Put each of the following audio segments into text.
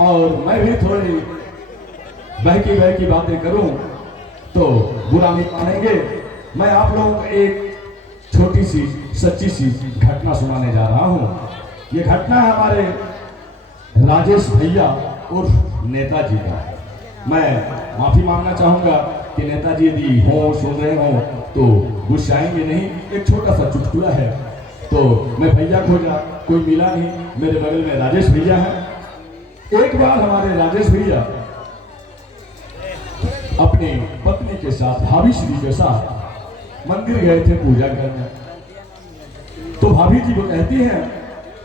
और मैं भी थोड़ी बहकी बहकी बातें करूं तो बुरा नहीं मानेंगे। मैं आप लोगों को एक छोटी सी सच्ची सी घटना सुनाने जा रहा हूं। ये घटना है हमारे राजेश भैया उर्फ नेताजी का। मैं माफी मांगना चाहूंगा कि नेताजी यदि हो सुन रहे हो तो गुस्साएंगे नहीं। एक छोटा सा चुटकुला है। तो मैं भैया खोजा, कोई मिला नहीं। मेरे बगल में राजेश भैया है। एक बार हमारे राजेश भैया अपनी पत्नी के साथ, भाभी श्री के साथ मंदिर गए थे पूजा करने। तो भाभी जी को कहती हैं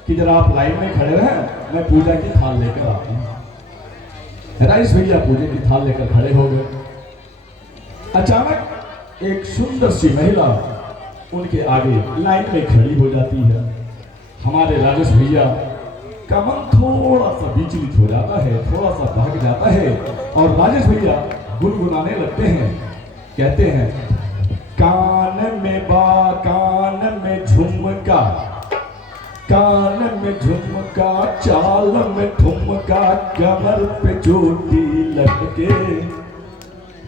कि जरा आप लाइन में खड़े रहें, मैं पूजा की थाल लेकर आती हूँ। राजेश भैया पूजा की थाल लेकर खड़े हो गए। अचानक एक सुंदर सी महिला उनके आगे लाइन में खड़ी हो जाती है। हमारे राजेश भैया का मन थोड़ा सा विचलित हो जाता है, थोड़ा सा भाग जाता है और राजेश भैया गुनगुनाने लगते हैं। कहते हैं, कान में झुमका, कान में झुमका, चाल में ठुमका, कमर पे चोटी लटके,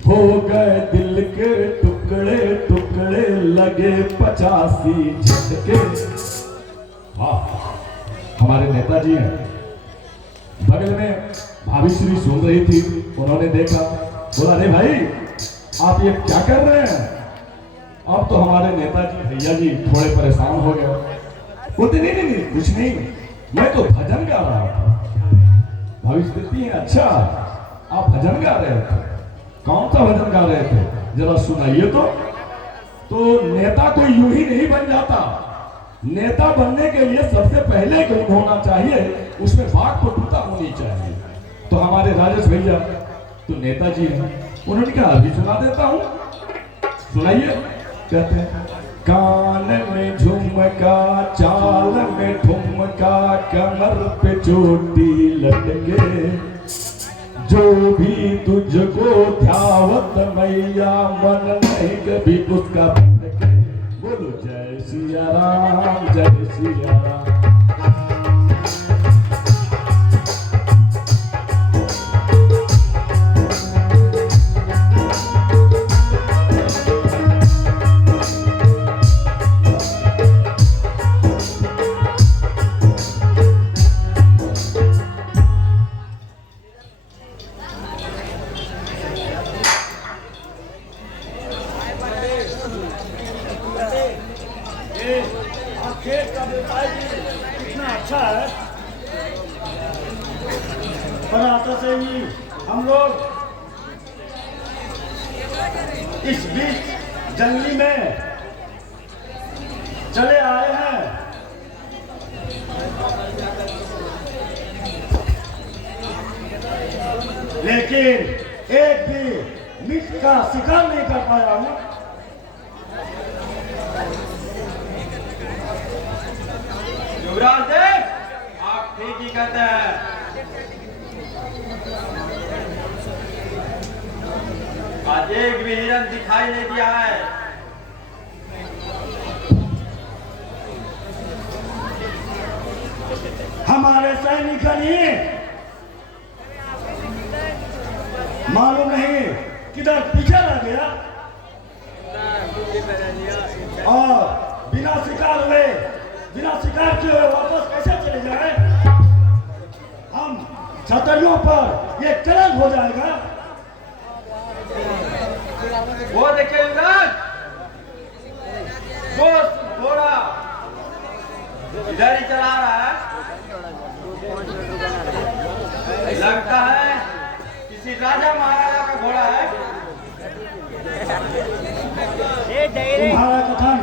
हो गए दिल के टुकड़े टुकड़े, लगे 85 झटके। हाँ, हमारे नेताजी हैं। बगल में भाभी श्री सुन रही थी। उन्होंने देखा, बोला, अरे भाई आप ये क्या कर रहे हैं? अब तो हमारे नेताजी भैया जी थोड़े परेशान हो गए। बोलते, नहीं नहीं नहीं कुछ नहीं, मैं तो भजन गा रहा था। भाभी कहती है, अच्छा आप भजन गा रहे थे? कौन सा भजन गा रहे थे, जरा सुनाइए तो नेता कोई यूं ही नहीं बन जाता। नेता बनने के लिए सबसे पहले गुण होना चाहिए, उसमें वाक्पटुता होनी चाहिए। तो हमारे राजेश भैया तो नेताजी हैं। उन्होंने कहा, अभी सुना देता हूं, सुनाइए। कहते हैं, कान में झुमका, चाल में ठुमका, कमर पे चोटी लटके, जो भी तुझको ध्यावत मैया, मन नहीं कभी उसका भटके। बोलो जय सिया राम, जय सिया राम। खेत का व्यवसाय कितना अच्छा है, पर आता से ही हम लोग इस बीच जंगली में चले आए हैं। लेकिन एक भी मिर्च का शिकार नहीं कर पाया हूं। युवराज देव, आप ठीक ही कहते हैं। आज एक भी हिरन दिखाई नहीं दिया है। हमारे सैनिक नहीं, मालूम नहीं किधर पीछे लग गया और बिना शिकार हुए, बिना शिकार किए हुए वापस कैसे चले जाए? हम छतरियों पर ये कलंक हो जाएगा। वो देखिए युवराज, वो घोड़ा इधर ही चला रहा है। लगता है किसी राजा महाराजा का घोड़ा है। तुम्हारा कथन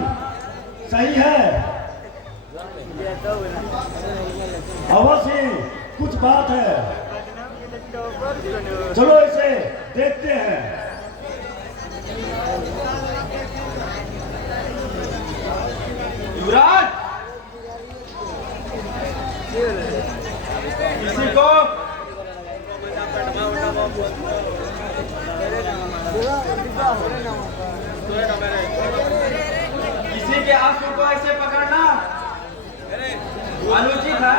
सही है, अवश्य कुछ बात है। चलो इसे देखते हैं। युवराज, किसी को किसी के आंसू को ऐसे पकड़ना अनुचित है।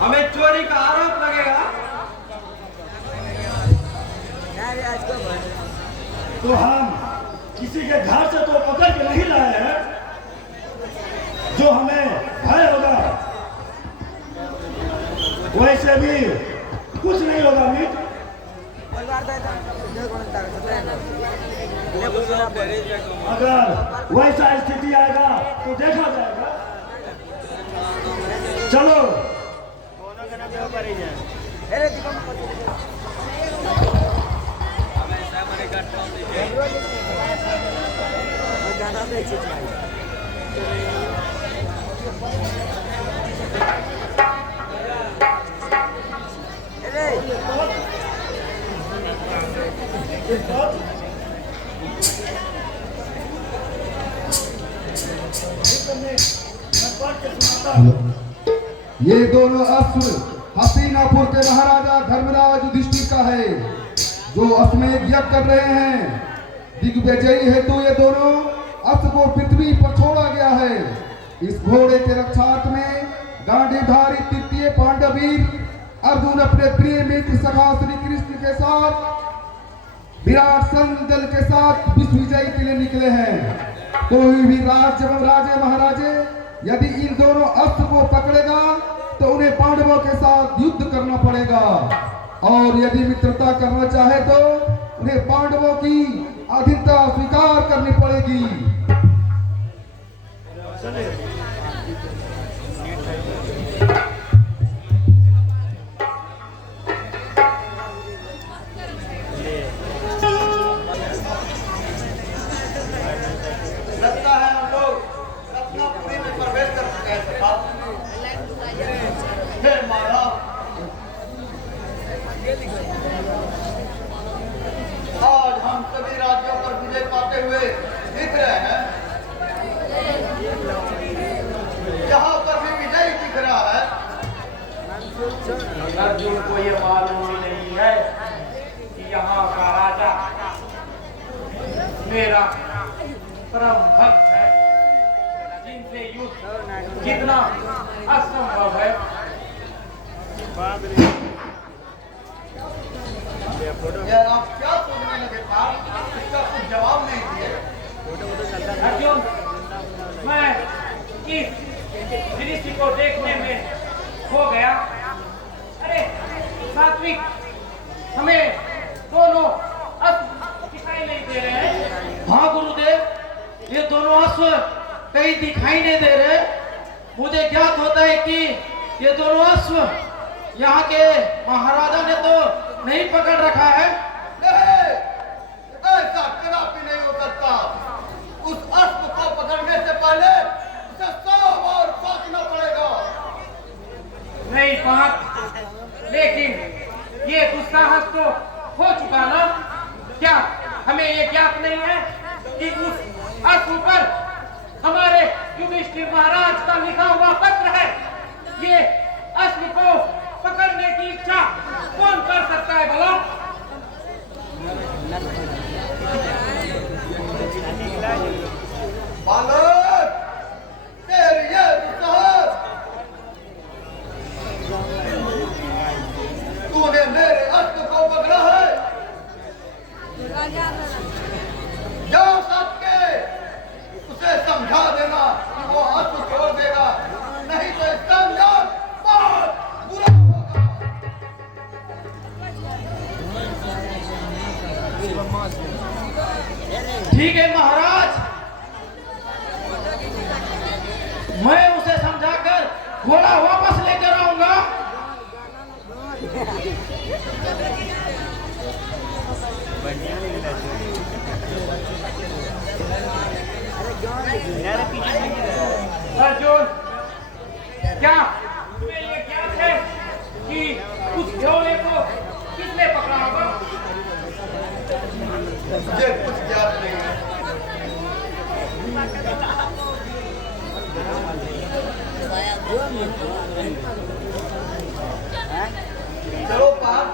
हमें चोरी का आरोप लगेगा। तो हम किसी के घर से तो पकड़ के नहीं लाए हैं जो हमें भय होगा। वैसे भी कुछ नहीं होगा मित्र। अगर वैसा स्थिति आएगा तो देखा जाएगा। चलो ये दोनों अस्त्र हस्तिनापुर के महाराजा धर्मराज युधिष्ठिर का है, जो अश्वमेध यज्ञ कर रहे हैं। दिग्विजयी हेतु ये दोनों अस्त्र को पृथ्वी पर छोड़ा गया है। इस घोड़े के रक्षार्थ में गांडीवधारी तृतीय पांडव वीर अर्जुन अपने प्रिय मित्र सखा श्री कृष्ण के साथ विराट सैन्य दल के साथ विश्व विजय के लिए निकले हैं। कोई भी राज्य एवं राजे महाराजे यदि इन दोनों अस्त्र को पकड़ेगा तो उन्हें पांडवों के साथ युद्ध करना पड़ेगा, और यदि मित्रता करना चाहे तो उन्हें पांडवों की अधीनता स्वीकार करनी पड़ेगी। लगता है हम लोग रत्नापुरी में प्रवेश कर चुके हैं सखा। हे मारा, आज हम सभी राज्यों पर विजय पाते हुए दिख रहे हैं। यहाँ पर भी विजय दिख रहा है। अर्जुन को ये मालूम ही नहीं है कि यहाँ का राजा मेरा परम भक्त है, जिनसे युद्ध जितना असंभव है। यार आप क्या सोचने लगे पार? इसका कुछ जवाब नहीं दिए। अर्जुन, मैं इस दृश्य को देखने में खो गया। अरे सात्विक, हमें दोनों अस्त्र दिखाई नहीं दे रहे हैं। हाँ गुरुदेव, ये दोनों अश्व कहीं दिखाई नहीं दे रहे। मुझे ज्ञात होता है कि ये दोनों अश्व यहाँ के महाराजा ने तो नहीं पकड़ रखा है। नहीं, ऐसा कदापि नहीं हो सकता। उस अश्व को पकड़ने से पहले उसे 100 बार सोचना पड़ेगा। नहीं पांच, लेकिन ये दुस्साहस तो हो चुका ना। क्या हमें ये ज्ञात नहीं है कि उस अश्व पर हमारे युधिष्ठिर महाराज का लिखा हुआ पत्र है? ये अश्व को पकड़ने की इच्छा कौन कर सकता है भला? बालक, तेरी ये दुस्साहस, तूने मेरे अश्व को पकड़ा है। जाओ सबके उसे समझा देना कि वो अश्व छोड़ देगा, नहीं तो इसका अंजाम बहुत बुरा होगा। ठीक है महाराज, मैं उसे समझाकर घोड़ा वापस लेकर आऊंगा। अर्जुन, क्या तुम्हें ये ज्ञात है कि उस घोड़े को किसने पकड़ा होगा? मुझे कुछ ज्ञात नहीं है। चलो पाप,